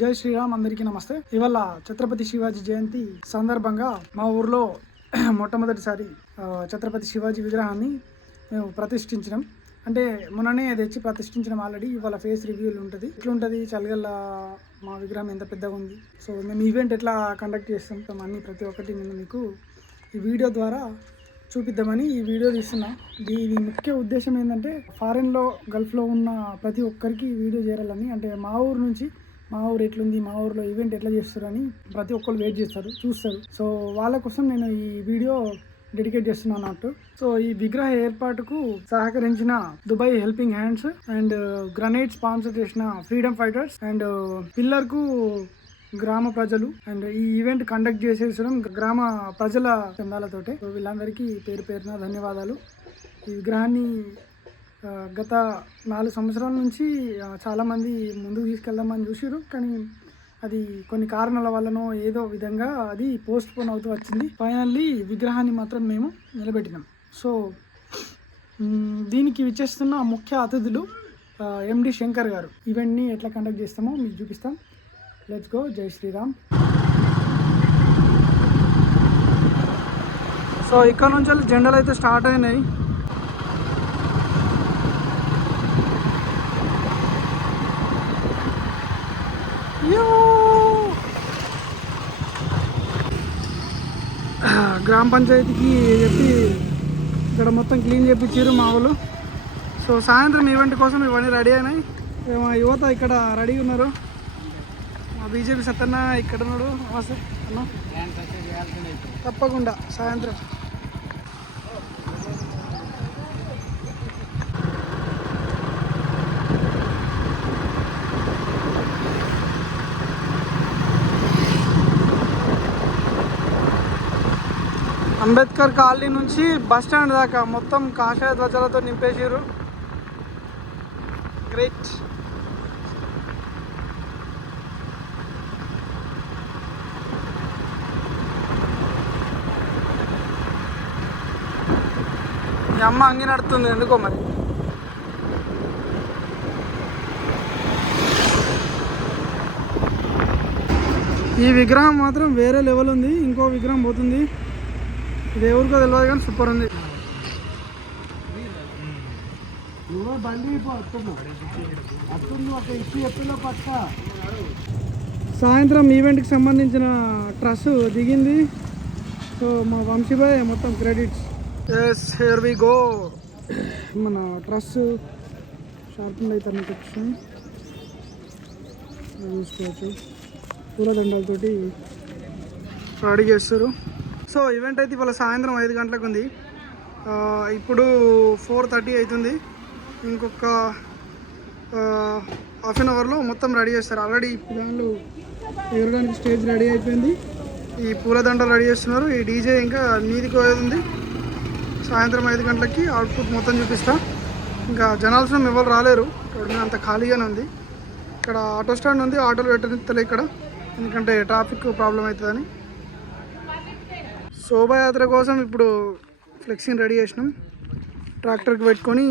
జై శ్రీరామ్. అందరికీ నమస్తే. ఇవాళ ఛత్రపతి శివాజీ జయంతి సందర్భంగా మా ఊర్లో మొట్టమొదటిసారి ఛత్రపతి శివాజీ విగ్రహాన్ని మేము ప్రతిష్ఠించడం. అంటే మొన్ననే తెచ్చి ప్రతిష్ఠించడం ఆల్రెడీ. ఇవాళ ఫేస్ రివ్యూలు ఉంటుంది. ఎట్లుంటుంది చలిగల్ల మా విగ్రహం ఎంత పెద్దగా ఉంది. సో మేము ఈవెంట్ ఎట్లా కండక్ట్ చేస్తాం అన్నీ ప్రతి ఒక్కటి నేను మీకు ఈ వీడియో ద్వారా చూపిద్దామని ఈ వీడియో తీస్తున్నా. దీని ముఖ్య ఉద్దేశం ఏంటంటే ఫారెన్లో గల్ఫ్లో ఉన్న ప్రతి ఒక్కరికి ఈ వీడియో చేయాలని. అంటే మా ఊరు నుంచి మా ఊరు ఎట్లుంది, మా ఊర్లో ఈవెంట్ ఎట్లా చేస్తారని ప్రతి ఒక్కరు వెయిట్ చేస్తారు, చూస్తారు. సో వాళ్ళ కోసం నేను ఈ వీడియో డెడికేట్ చేస్తున్నాను అన్నట్టు. సో ఈ విగ్రహ ఏర్పాటుకు సహకరించిన Dubai helping hands and grenade sponsor చేసిన ఫ్రీడమ్ ఫైటర్స్ అండ్ పిల్లర్ కు గ్రామ ప్రజలు అండ్ ఈ ఈవెంట్ కండక్ట్ చేసేసడం గ్రామ ప్రజల చందాలతోటే. సో వీళ్ళందరికీ పేరు పేరున ధన్యవాదాలు. ఈ విగ్రహాన్ని గత 4 సంవత్సరాల నుంచి చాలామంది ముందుకు తీసుకెళ్దామని చూసారు, కానీ అది కొన్ని కారణాల వల్లనో ఏదో విధంగా అది పోస్ట్ పోన్ అవుతూ వచ్చింది. ఫైనల్లీ విగ్రహాన్ని మాత్రం మేము నిలబెట్టినాం. సో దీనికి విచ్చేస్తున్న ముఖ్య అతిథులు ఎండి శంకర్ గారు. ఈవెంట్ని ఎట్లా కండక్ట్ చేస్తామో మీకు చూపిస్తాం. Let's go. జై శ్రీరామ్. సో ఇక్కడ నుంచి జెండాలు అయితే స్టార్ట్ అయినాయి. గ్రామ పంచాయతీకి చెప్పి ఇక్కడ మొత్తం క్లీన్ చేయించారు మా వాళ్ళు. సో సాయంత్రం ఈవెంట్ కోసం ఇవన్నీ రెడీ అయినాయి. మా యువత ఇక్కడ రెడీ ఉన్నారు. మా బీజేపీ సత్తన్న ఇక్కడ ఉన్నాడు. నమస్తే అన్న. తప్పకుండా సాయంత్రం అంబేద్కర్ కాలనీ నుంచి బస్ స్టాండ్ దాకా మొత్తం కాషాయ ధ్వజాలతో నింపేసారు. గ్రేట్. ఈ అమ్మ అంగి నడుతుంది ఎందుకో మరి. ఈ విగ్రహం మాత్రం వేరే లెవెల్ ఉంది. ఇంకో విగ్రహం పోతుంది, ఇది ఎవరికో తెలియదు కానీ సూపర్ ఉంది. సాయంత్రం ఈవెంట్కి సంబంధించిన ట్రస్ దిగింది. సో మా వంశీభాయ్ మొత్తం credits. Yes, here we go. మన ట్రస్ షార్ప్ అయితే చూసుకోవచ్చు. పూలదండాలతోటి రెడీ చేస్తారు. సో ఈవెంట్ అయితే ఇవాళ సాయంత్రం 5 గంటలకు ఉంది. ఇప్పుడు 4:30 అవుతుంది. ఇంకొక హాఫ్ అన్ అవర్లో మొత్తం రెడీ చేస్తారు. ఆల్రెడీ పిల్లలు ఎగరడానికి స్టేజ్ రెడీ అయిపోయింది. ఈ పూలదండలు రెడీ చేస్తున్నారు. ఈ డీజే ఇంకా మీదికి ఉంది. సాయంత్రం 5 గంటలకి అవుట్పుట్ మొత్తం చూపిస్తా. ఇంకా జనాల్సిన ఎవరు రాలేరు, అంత ఖాళీగానే ఉంది. ఇక్కడ ఆటో స్టాండ్ ఉంది, ఆటోలు పెట్టనిస్తలే ఇక్కడ, ఎందుకంటే ట్రాఫిక్ ప్రాబ్లం అవుతుందని. శోభాయాత్ర కోసం ఇప్పుడు ఫ్లెక్సీని రెడీ చేసినాం. ట్రాక్టర్కి పెట్టుకొని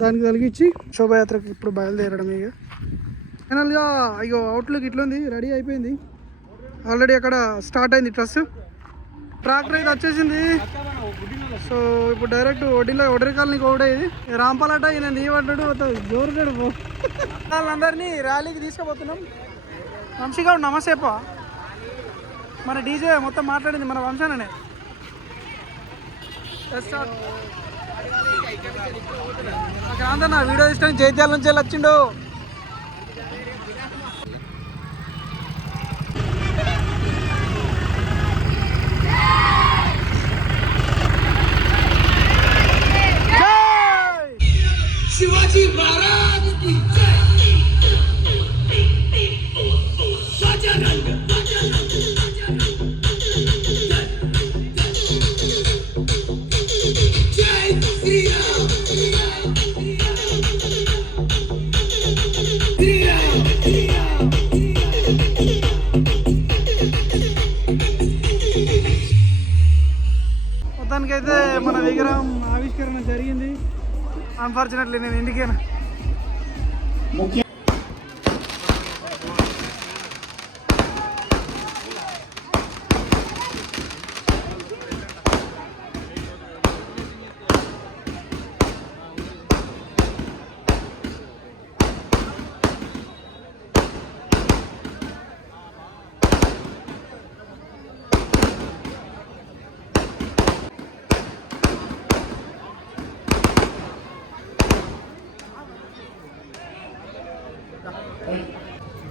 దానికి తలిగించి శోభాయాత్రకి ఇప్పుడు బయలుదేరడం. ఇక ఫైనల్గా అయ్యో అవుట్లుక్ ఇట్లుంది, రెడీ అయిపోయింది. ఆల్రెడీ అక్కడ స్టార్ట్ అయింది ట్రస్. ట్రాక్టర్ అయితే వచ్చేసింది. సో ఇప్పుడు డైరెక్ట్ ఒడరి కాలనీకి ఒకటే. ఇది రాంపాలట. ఈయన నీవడ్డాడు జోరుగాడు పో. వాళ్ళందరినీ ర్యాలీకి తీసుకుపోతున్నాం. మంచిగా ఉండు. నమస్తేపా. మన డీజే మొత్తం మాట్లాడింది మన వంశాననే. నా వీడియో ఇష్టం జైత్యాల నుంచి వచ్చిండు. శివాజీ మహారాజ్ కి జై. మొత్తానికైతే మన విగ్రహం ఆవిష్కరణ జరిగింది. అన్ఫార్చునేట్లీ నేను ఇంటికేనా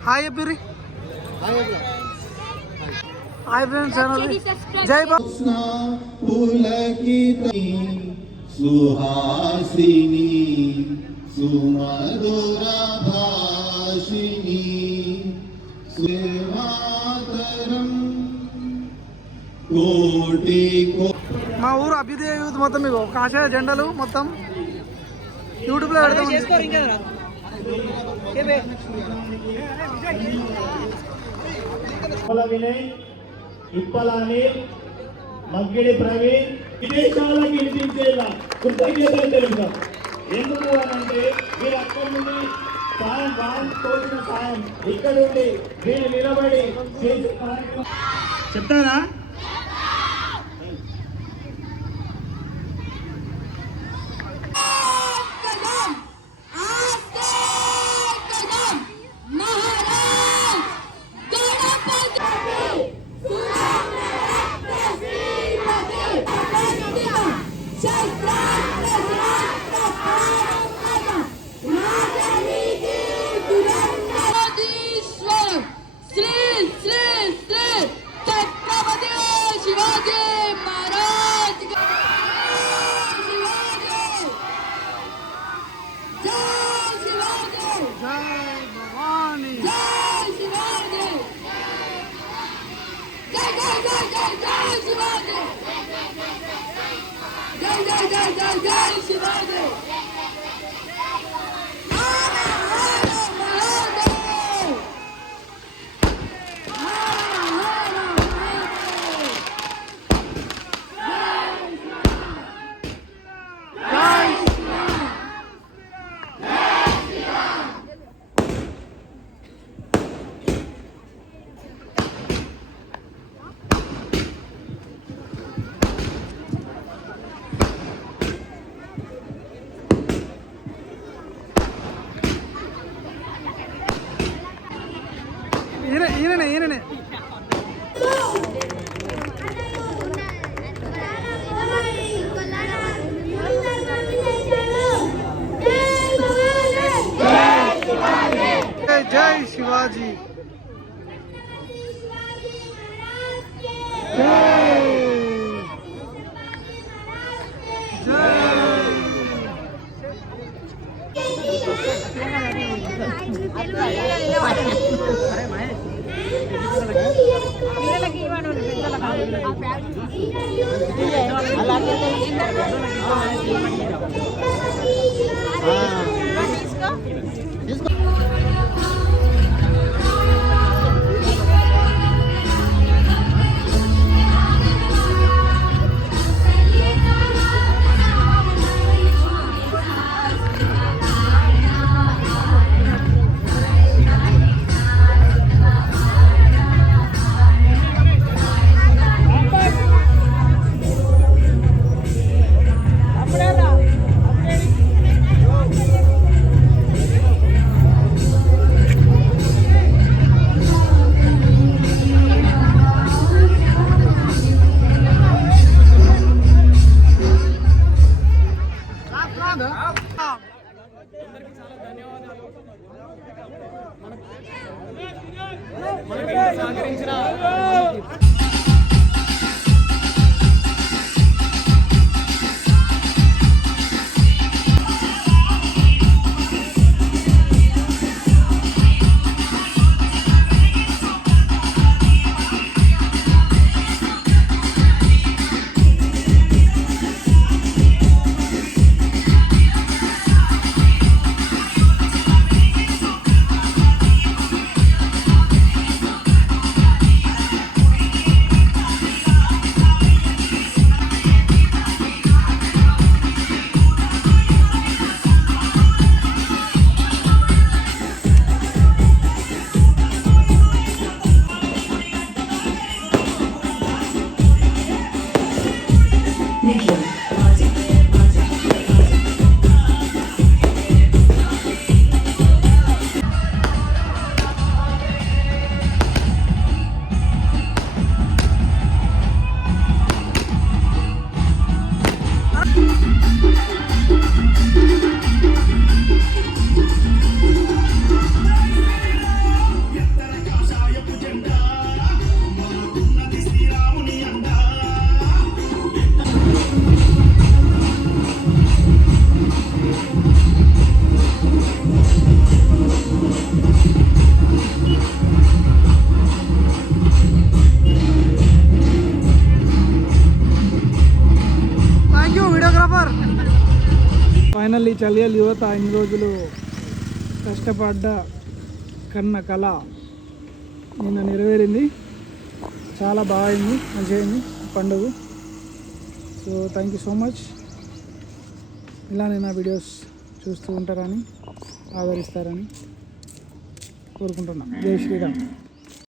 హాయ్ చెప్పిరి. హాయ్ ఫ్రెండ్స్ ఛానల్ జై సుహాసిని సుమధుర భాషిని సేవాతరం కోటి. మా ఊరు అభ్యుదయ యూత్ మొత్తం మీకు కాషాయ జెండాలు మొత్తం యూట్యూబ్లో పెడతాం. వినయ్, ఇప్పల అనిల్, మగ్గిడి ప్రవీణ్ విదేశాలకు వినిపించేలా కృతజ్ఞతలు తెలుపుతాం. ఎందుకు అంటే మీరు అక్కడి నుండి సాయం తోచిన సాయం ఇక్కడ నుండి మీరు నిలబడి చేసే కార్యక్రమం చెప్తారా? ఈయననే జై శివాజీ. ఫైనల్లీ చలియల్ యువత ఇన్ని రోజులు కష్టపడ్డ కన్న కళ నిన్న నెరవేరింది. చాలా బాగా అయింది, మంచిగా అయింది పండుగ. So thank you so much. ఇలానే నా వీడియోస్ చూస్తూ ఉంటారని, ఆదరిస్తారని కోరుకుంటున్నాను. జై శ్రీరామ్.